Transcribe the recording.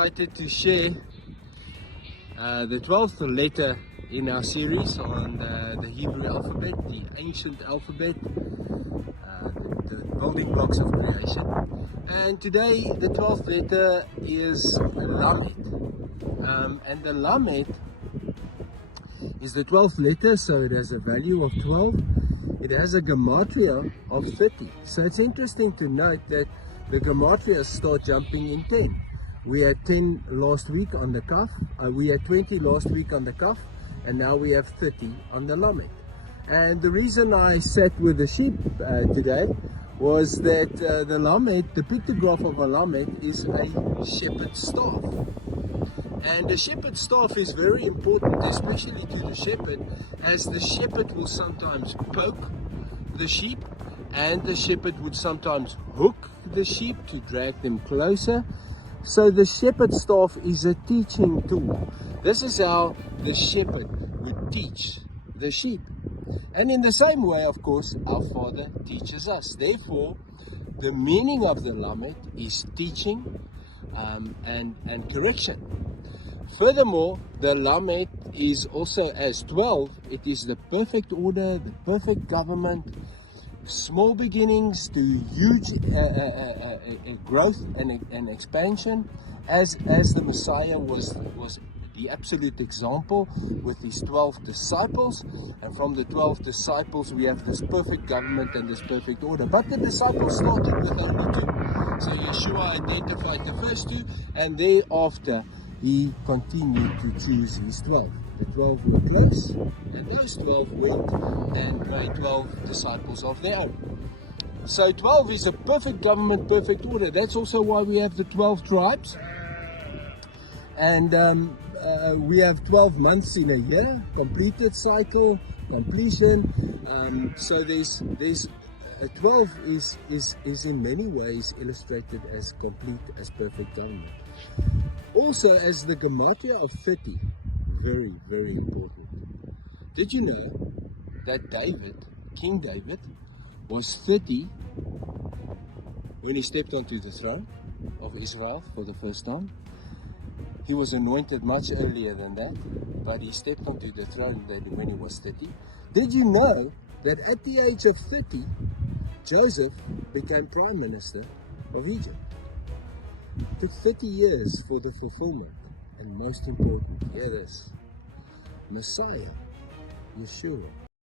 excited to share the 12th letter in our series on the Hebrew alphabet, the ancient alphabet, the building blocks of creation. And today the 12th letter is Lamed. And the Lamed is the 12th letter, so it has a value of 12. It has a gematria of 30. So it's interesting to note that the gematria start jumping in 10. We had 10 last week on the cuff, we had 20 last week on the cuff, and now we have 30 on the Lamed. And the reason I sat with the sheep today was that the Lamed, the pictograph of a Lamed is a shepherd's staff. And the shepherd's staff is very important, especially to the shepherd, as the shepherd will sometimes poke the sheep, and the shepherd would sometimes hook the sheep to drag them closer. So the shepherd's staff is a teaching tool. This is how the shepherd would teach the sheep. And in the same way, of course, our Father teaches us. Therefore, the meaning of the Lamed is teaching and correction. Furthermore, the Lamed is also, as 12, it is the perfect order, the perfect government, small beginnings to huge growth and expansion, as the Messiah was the absolute example with his 12 disciples. And from the 12 disciples we have this perfect government and this perfect order. But the disciples started with only 2. So Yeshua identified the first 2, and thereafter he continued to choose his 12. The 12 were close, and those 12 went and made 12 disciples of their own. So 12 is a perfect government, perfect order. That's also why we have the 12 tribes. And we have 12 months in a year, completed cycle, completion. So there's 12 is in many ways illustrated as complete, as perfect government. Also, as the gematria of 30, very, very important. Did you know that King David, was 30 when he stepped onto the throne of Israel for the first time? He was anointed much earlier than that, but he stepped onto the throne when he was 30. Did you know that at the age of 30, Joseph became Prime Minister of Egypt? It took 30 years for the fulfillment. And most important, hear this: Messiah, Yeshua,